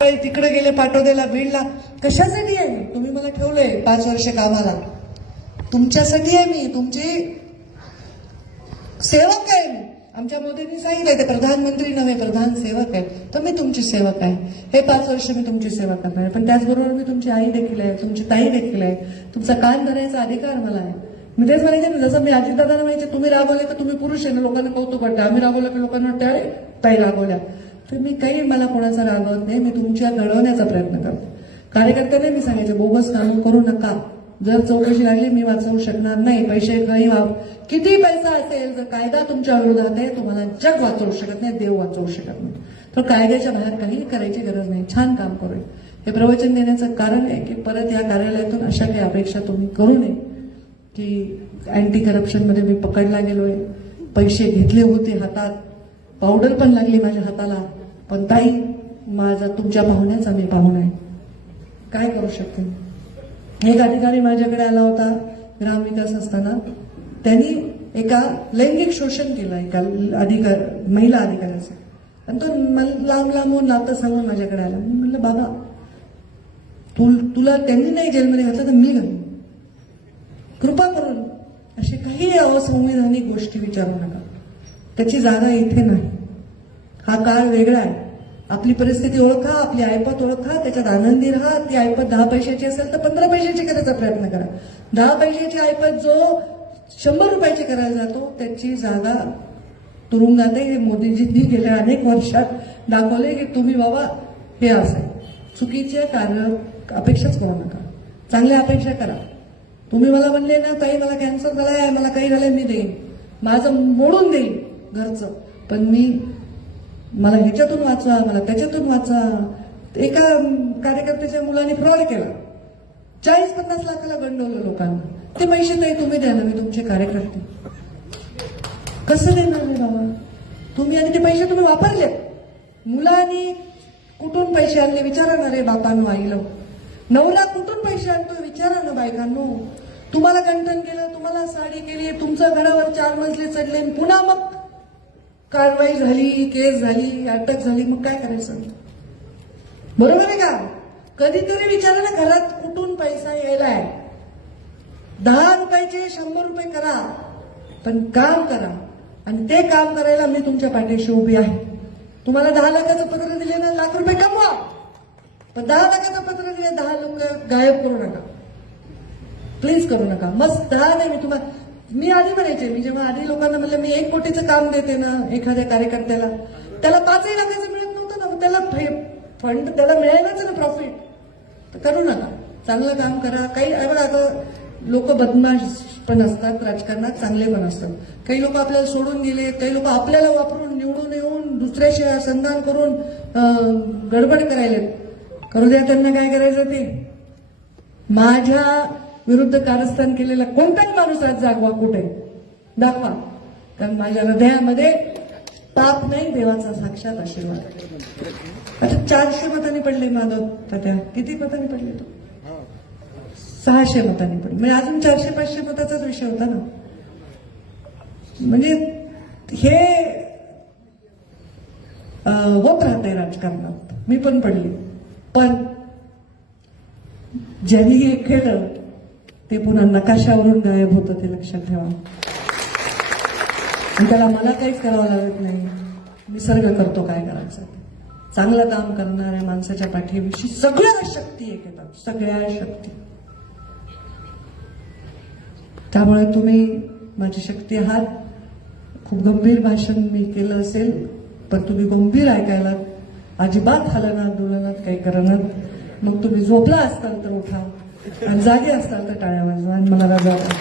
तिकडे गेले पाटोद्याला बीडला. कशासाठी आहे? तुम्ही मला ठेवलंय 5 वर्ष कामाला. तुमच्यासाठी आहे. मी तुमची सेवक आहे. आमच्या मोदींनी सांगितलंय ते प्रधानमंत्री नव्हे, प्रधान सेवक आहे. तर मी तुमची सेवक आहे. हे 5 वर्ष मी तुमची सेवा करणार आहे. पण त्याचबरोबर मी तुमची आई देखील आहे, तुमची ताई देखील आहे. तुमचा कान धरायचा अधिकार मला आहे. मी तेच म्हणायचे ना, जसं मी अजितदादांना म्हणायचे तुम्ही राबवले तर तुम्ही पुरुष आहे ना, लोकांना कौतुक वाटतं. आम्ही राबवलं की लोकांना वाटतं अरे ताई राबवल्या. तर मी काही मला कोणाचा रागवत नाही. मी तुमच्या घडवण्याचा प्रयत्न करतो. कार्यकर्त्याने मी सांगायचे बोगस काम करू नका. जर चौकशी लागली मी वाचवू शकणार नाही. पैसे काही किती पैसा असेल, जर कायदा तुमच्या विरोधात आहे तुम्हाला जग वाचवू शकत नाही, देव वाचवू शकत नाही. तर कायद्याच्या बाहेर काही करायची गरज नाही. छान काम करूया. हे प्रवचन देण्याचं कारण आहे की परत या कार्यालयातून अशा काही अपेक्षा तुम्ही करू नये की अँटी करप्शन मध्ये मी पकडला गेलोय, पैसे घेतले होते हातात, पावडर पण लागली माझ्या हाताला, पण ताई माझा तुमच्या पाहुण्याचा मी पाहुणा आहे. काय करू शकते? एक अधिकारी माझ्याकडे आला होता ग्रामविकास असताना. त्यांनी एका लैंगिक शोषण केलं एका महिला अधिकाऱ्याचं. आणि तो लांब लांबून नातं सांगून माझ्याकडे आला. मी म्हणलं बाबा तुला त्यांनी नाही जेलमध्ये घातलं तर मी घालू. कृपा करून अशी काही असंविधानिक गोष्टी विचारू नका. त्याची जागा इथे नाही. हा काळ वेगळा आहे. आपली परिस्थिती ओळखा, आपली ऐपत ओळखा, त्याच्यात आनंदी राहा. ती ऐपत 10 पैशाची असेल तर 15 पैशाची करायचा प्रयत्न करा. 10 पैशाची ऐपत जो 100 रुपयाची करायला जातो त्याची जागा तुरुंगात आहे. हे मोदीजींनी गेल्या अनेक वर्षात दाखवले की तुम्ही बाबा हे असं चुकीचे कार्य अपेक्षाच करू नका. चांगल्या अपेक्षा करा. तुम्ही मला म्हणले ना ताई मला कॅन्सर झालाय, मला काही झालंय, मी देईन, माझं मोडून देईन घरचं, पण मला ह्याच्यातून वाचवा, मला त्याच्यातून वाचवा. एका कार्यकर्त्याच्या मुलाने फ्रॉड केला. 40-50 लाखाला गंडवलं लोकांना. ते पैसे नाही तुम्ही द्या ना, मी तुमचे कार्यकर्ते. कसं देणार नाही बाबा तुम्ही? आणि ते पैसे तुम्ही वापरले. मुलांनी कुठून पैसे आणले विचारा ना रे बापांनो, आईला. नवरा कुठून पैसे आणतो विचारा ना बायकांनो. तुम्हाला गंठन केलं, तुम्हाला साडी केली, तुमच्या घरावर 4 मजले चढले, पुन्हा मग कारवाई झाली, केस झाली, अटक झाली, मग काय करायचं? बरोबर आहे का? कधीतरी विचारा ना घरात कुठून पैसा यायलाय. 10 रुपयाचे 100 रुपये करा, पण काम करा. आणि ते काम करायला मी तुमच्या पाठीशी उभी आहे. तुम्हाला 10 लाखाचं पत्र दिले ना, लाख रुपये कमवा. पण 10 लाखाचं पत्र दिले 10 लोक गायब करू नका. प्लीज करू नका. मस्त 10 नाही. मी आधी म्हणायचे, मी जेव्हा आधी लोकांना म्हणलं मी 1 कोटीचं काम देते ना एखाद्या कार्यकर्त्याला, त्याला 5 लाखाचं मिळत नव्हतं ना, त्याला फंड त्याला मिळायलाच ना प्रॉफिट. तर करू नका. चांगलं काम करा. काही आता लोक बदमाश पण असतात राजकारणात, चांगले पण असतात. काही लोक आपल्याला सोडून गेले, काही लोक आपल्याला वापरून निवडून येऊन दुसऱ्याशी संधान करून गडबड करायला. करू द्या त्यांना. काय करायचं ते. माझ्या विरुद्ध कारस्थान केलेला कोणताही माणूस आज जागवा कुठे दाखवा. कारण माझ्या हृदयामध्ये पाप नाही, देवाचा साक्षात आशीर्वाद. आता 400 मतांनी पडले माधव तात्या. किती मतांनी पडले? तो 600 मतांनी पडले. म्हणजे अजून 400-500 मताचाच विषय होता ना. म्हणजे हे होत राहतंय राजकारणात. मी पण पडली. पण ज्यांनी हे केलं ते पुन्हा नकाशावरून गायब होतं, ते लक्षात ठेवा. आणि त्याला मला काहीच करावं लागत नाही. निसर्ग करतो काय करायचं. चांगलं काम करणाऱ्या माणसाच्या पाठीविषयी सगळ्या शक्ती एक येतात, सगळ्या शक्ती. त्यामुळे तुम्ही माझी शक्ती आहात. खूप गंभीर भाषण मी केलं असेल, पण तुम्ही गंभीर ऐकायला अजिबात हलनात डोलनात काही करणार. मग तुम्ही झोपला असताल तर उठा आणि जागे असताल तर टाळ्या वाजवा आणि मला रजा द्या.